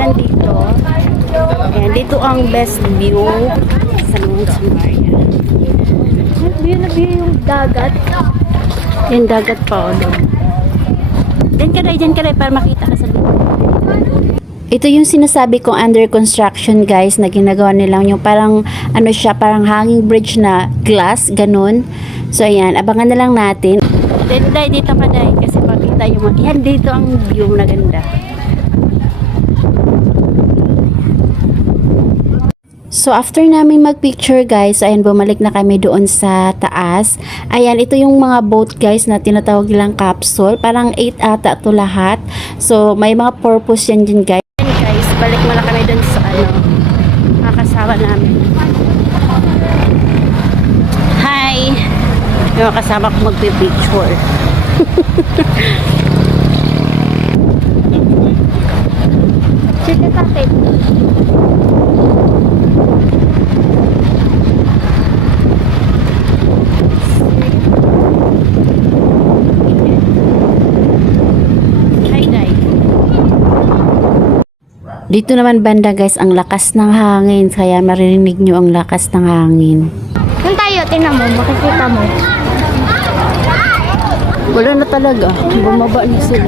Yan dito. Ayan, dito ang best view sa Mount Maria. View na view yung dagat. Yung dagat pa o doon. Diyan ka rin para makita ka sa dito. Ito yung sinasabi kong under construction guys na ginagawa nilang yung parang ano siya, parang hanging bridge na glass, ganun. So ayan, abangan na lang natin. Day, dito ka day kasi makita yung yan dito ang view na ganda. So after namin magpicture guys, ayan bumalik na kami doon sa taas. Ayan, ito yung mga boat guys na tinatawag nilang capsule. Parang 8 ata to lahat. So may mga purpose yan din guys. Guys, balik muna kami doon sa mga kasama namin. Hi! Yung mga kasama ko magpipicture. Sige tatay. Dito naman banda guys, ang lakas ng hangin. Kaya maririnig nyo ang lakas ng hangin. Kung tayo, tingnan mo, makikita mo. Wala na talaga. Bumaba na sila.